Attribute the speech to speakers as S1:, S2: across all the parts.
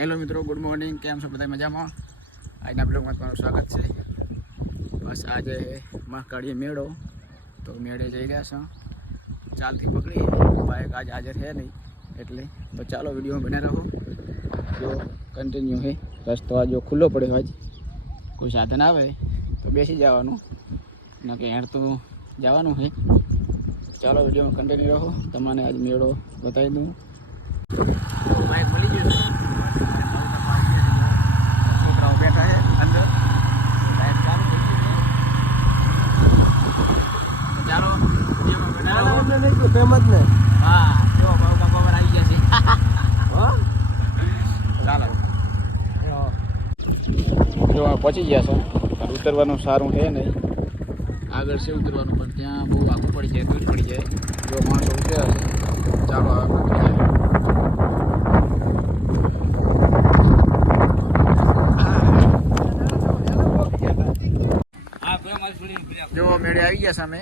S1: Hello મિત્રો good morning કેમ છો બધા મજામાં? આજના બ્લોગમાં તમારું સ્વાગત છે. બસ આજે મહાકાળીએ મેળો. તો મેળે જઈ રહ્યા છો. ચાલથી પકડી બાઇક આજે હાજર છે નહીં. એટલે તો ચાલો વીડિયો બને રહો. જો કન્ટિન્યુ હે. રસ્તો આ જો ખુલ્લો પડ્યો આજ. કોઈ સાધન આવે તો બેસી જવાનું. ન કે હેર તો જવાનું છે ચાલો વિડીયોમાં કન્ટિન્યુ રહો. તમને આજ મેળો બતાવી દઉં. મળી ગયું છે છોકરાઓ બેઠા છે અંદર લાઈટ ચાલુ થઈ ગઈ છે તો ચાલો વિડીયોમાં બનાવો. હા જો બાબુ ખબર આવી ગયા છે. ચાલો. જો આ પહોંચી ગયા છે. ઉતરવાનું સારું છે નહીં આગળ છે ઉતરવાનું પણ ત્યાં બહુ આઘું પડી જાય દૂર પડી જાય. જો માણસો ઉતર્યા છે. ચાલો જાય. જો મેળે આવી ગયા સામે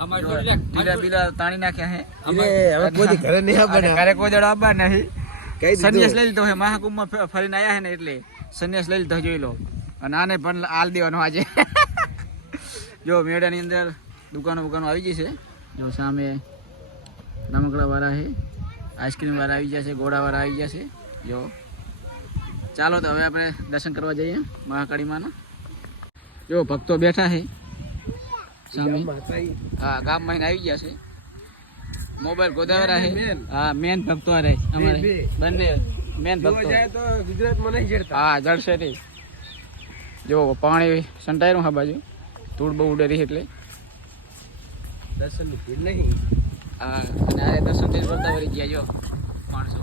S1: ઢીલા બીલા તાણી નાખ્યા હે. ઘરે કોઈ દડો આવવા નહીં. સંન્યાસ લઈ લીધો હે મહાકુંભમાં ફરીને આવ્યા હે ને એટલે. સંન્યાસ લઈ લીધો જોઈ લો. અને આને પણ આલ દેવાનો આજે. જો મેળાની અંદર દુકાનો બુકાનો આવી જશે. છે જો સામે રમકડા વાળા છે આઈસ્ક્રીમ વાળા આવી ગયા છે ઘોડા વાળા આવી ગયા છે જો. ચાલો તો હવે આપણે દર્શન કરવા જઈએ મહાકાળી માના જો ભક્તો બેઠા છે હા ગામમાં આવી ગયા છે. મોબાઈલ ગોદાવરા છે. હા મેન ભક્તો રહે અમારે. બંને મેન ભક્તો. હા જળશે નહીં. જો પાણી સંટાયરું હા બાજુ. ધૂળ બહુ ઉડે રહી એટલે. હા અને આરે દર્શન થઈ વળી ગયા જો માણસો.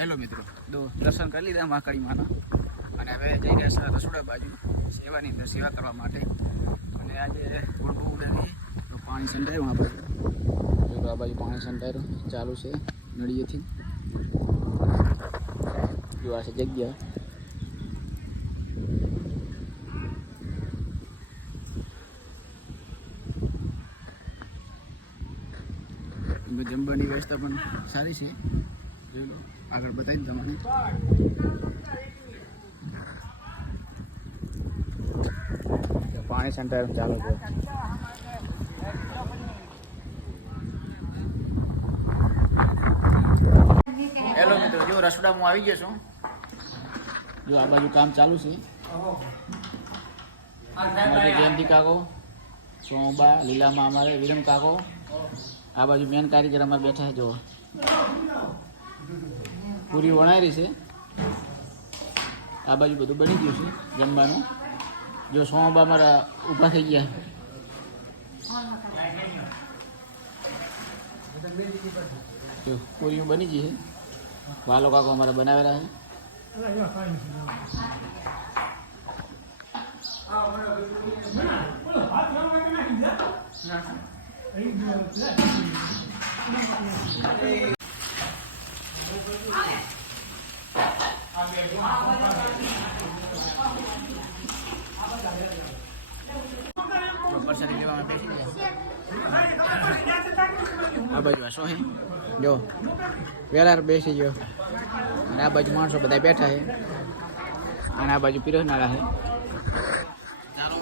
S1: હેલો મિત્રો. દો દર્શન કરી લીધા મહાકાળી માના અને હવે જઈ રહ્યા છે રસોડા બાજુ સેવાની અંદર સેવા કરવા માટે. અને આજે ધૂળ બહુ ઉડે રહી તો પાણી સંડાયું આપણે. આ બાજુ પાણી સંડાયું ચાલુ છે નળીએથી જો છે જગ્યા. જમવાની વ્યવસ્થા પણ સારી છે. આગળ બતાવી તમને. પાણી સેન્ટર ચાલુ છે. હેલો મિત્રો જો રસોડામાં આવી ગયો છું. જો આ બાજુ કામ ચાલુ છે. અમારે જયંતિ કાકો સોમબા લીલામાં અમારે વિરમ કાકો. આ બાજુ મેન કારીગર અમારે બેઠા જો પૂરી વણાયેલી છે. આ બાજુ બધું બની ગયું છે જમવાનું. જો સોમબા અમારા ઊભા થઈ ગયા. જો પૂરીઓ બની ગઈ છે. વાલો કાકો અમારા બનાવેલા છે. પરસાદી લેવામાં બેસી આ બાજુ હસો હે? જો વેલાર બેસી ગયો. અને આ બાજુ માણસો બધા બેઠા છે અને આ બાજુ પીરસનારા છે ચાલો.